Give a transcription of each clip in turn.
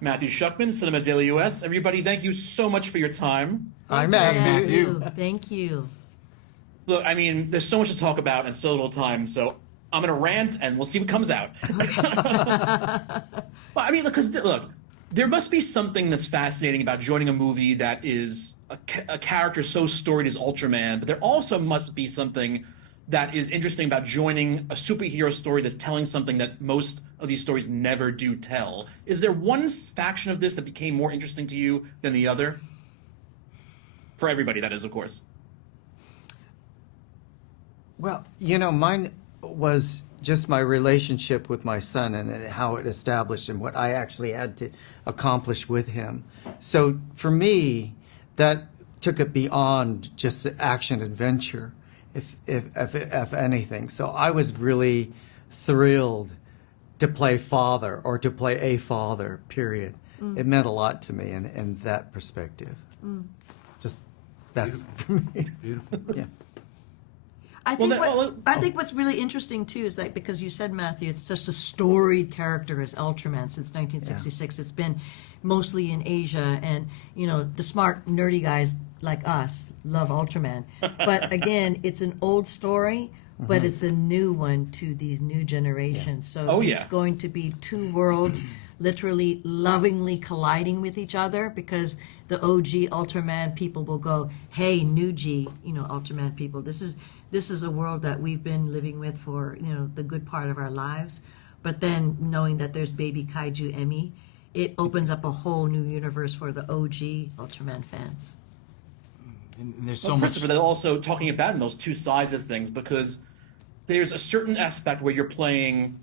Matthew Shuckman, Cinema Daily US. Everybody, thank you so much for your time. I'm Matthew. Thank you. Look, I mean, there's so much to talk about and so little time, so I'm going to rant and we'll see what comes out. Well, I mean, because look, there must be something that's fascinating about joining a movie that is a character so storied as Ultraman, but there also must be something that is interesting about joining a superhero story that's telling something that most of these stories never do tell. Is there one faction of this that became more interesting to you than the other? For everybody, that is, of course. Well, mine was just my relationship with my son and how it established and what I actually had to accomplish with him. So for me, that took it beyond just the action adventure, if anything. So I was really thrilled to play father or to play a father, period. It meant a lot to me in that perspective. Just that's for me. Beautiful. Yeah. I think what's really interesting too is that because you said, Matthew, it's just a storied character as Ultraman since 1966. It's been mostly in Asia, and the smart nerdy guys like us love Ultraman. But again, it's an old story, but it's a new one to these new generations. So it's going to be two worlds literally lovingly colliding with each other, because the OG Ultraman people will go, hey, new G, Ultraman people, this is a world that we've been living with for the good part of our lives. But then knowing that there's baby kaiju Emmy, it opens up a whole new universe for the OG Ultraman fans. And there's so well, much. Christopher, they're also talking about in those two sides of things, because there's a certain aspect where you're playing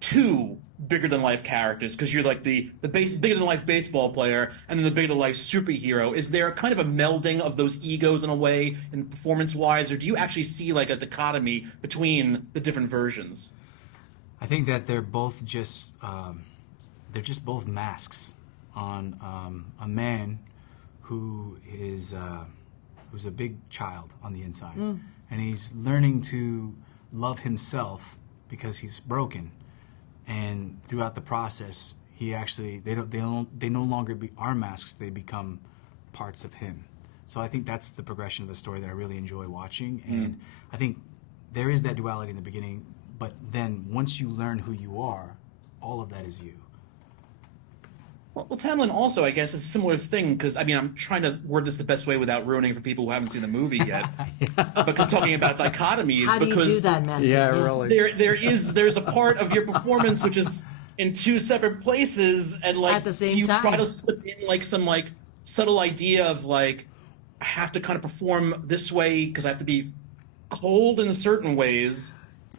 two bigger than life characters, because you're like the bigger than life baseball player and then the bigger than life superhero. Is there kind of a melding of those egos in a way, and performance wise, or do you actually see like a dichotomy between the different versions? I think that they're both just both masks on a man who is who's a big child on the inside, and he's learning to love himself because he's broken. And throughout the process, they no longer are masks; they become parts of him. So I think that's the progression of the story that I really enjoy watching. And I think there is that duality in the beginning, but then once you learn who you are, all of that is you. Well, Tamlyn also, I guess, is a similar thing, because, I mean, I'm trying to word this the best way without ruining it for people who haven't seen the movie yet. Because talking about dichotomies, How do you do that, Matthew? Yeah, really. There's a part of your performance which is in two separate places, and like, At the same do you time. try to slip in like some like subtle idea of like, I have to kind of perform this way because I have to be cold in certain ways,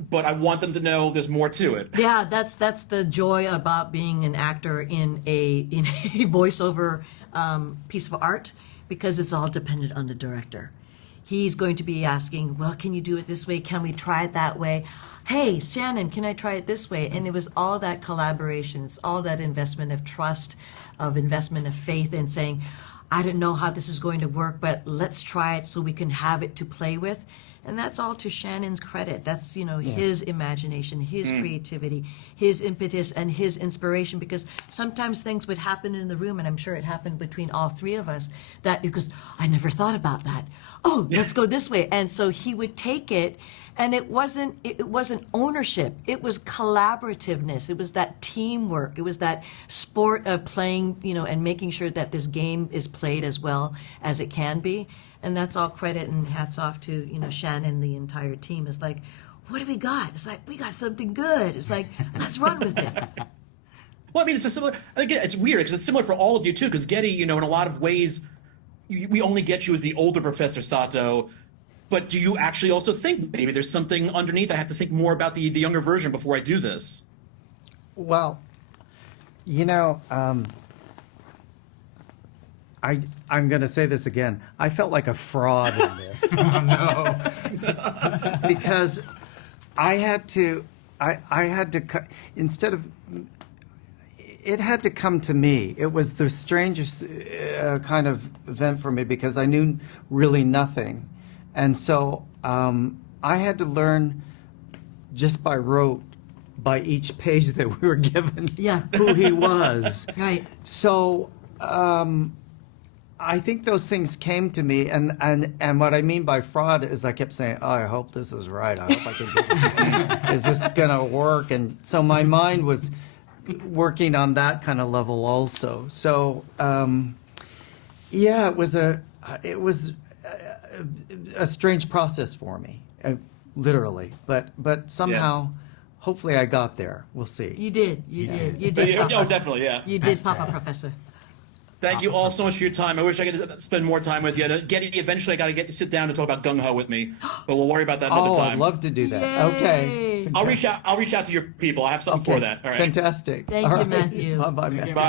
but I want them to know there's more to it. Yeah, that's the joy about being an actor in a voiceover piece of art, because it's all dependent on the director. He's going to be asking, well, can you do it this way? Can we try it that way? Hey, Shannon, can I try it this way? And it was all that collaboration. It's all that investment of trust, of investment of faith in saying, I don't know how this is going to work, but let's try it so we can have it to play with. And that's all to Shannon's credit. That's, his imagination, his creativity, his impetus, and his inspiration. Because sometimes things would happen in the room, and I'm sure it happened between all three of us, that because I never thought about that. Oh, let's go this way. And so he would take it, and it wasn't ownership. It was collaborativeness. It was that teamwork. It was that sport of playing, and making sure that this game is played as well as it can be. And that's all credit and hats off to, Shannon and the entire team. It's like, what do we got? It's like, we got something good. It's like, let's run with it. Well, I mean, again, it's weird because it's similar for all of you too, because Gedde, in a lot of ways, we only get you as the older Professor Sato, but do you actually also think maybe there's something underneath? I have to think more about the younger version before I do this. Well, I'm going to say this again. I felt like a fraud in this. Oh, no. Because I had to instead of, it had to come to me. It was the strangest kind of event for me, because I knew really nothing. And so I had to learn just by rote by each page that we were given Yeah. who he was. Right. So I think those things came to me, and what I mean by fraud is I kept saying, "Oh, I hope this is right. I hope I can do this. Is this gonna work?" And so my mind was working on that kind of level also. So yeah, it was a strange process for me, literally. But somehow, hopefully, I got there. We'll see. You did. You did. Oh, Papa. definitely, yeah. You did, Papa Professor. Thank you all so much for your time. I wish I could spend more time with you. Gedde, eventually I got to sit down and talk about Gung Ho with me, but we'll worry about that another Oh, time. I'd love to do that. Yay. Okay. I'll reach out to your people. I have something for that. All right. Fantastic. Thank All you, right. Matthew. Bye-bye, man. Bye.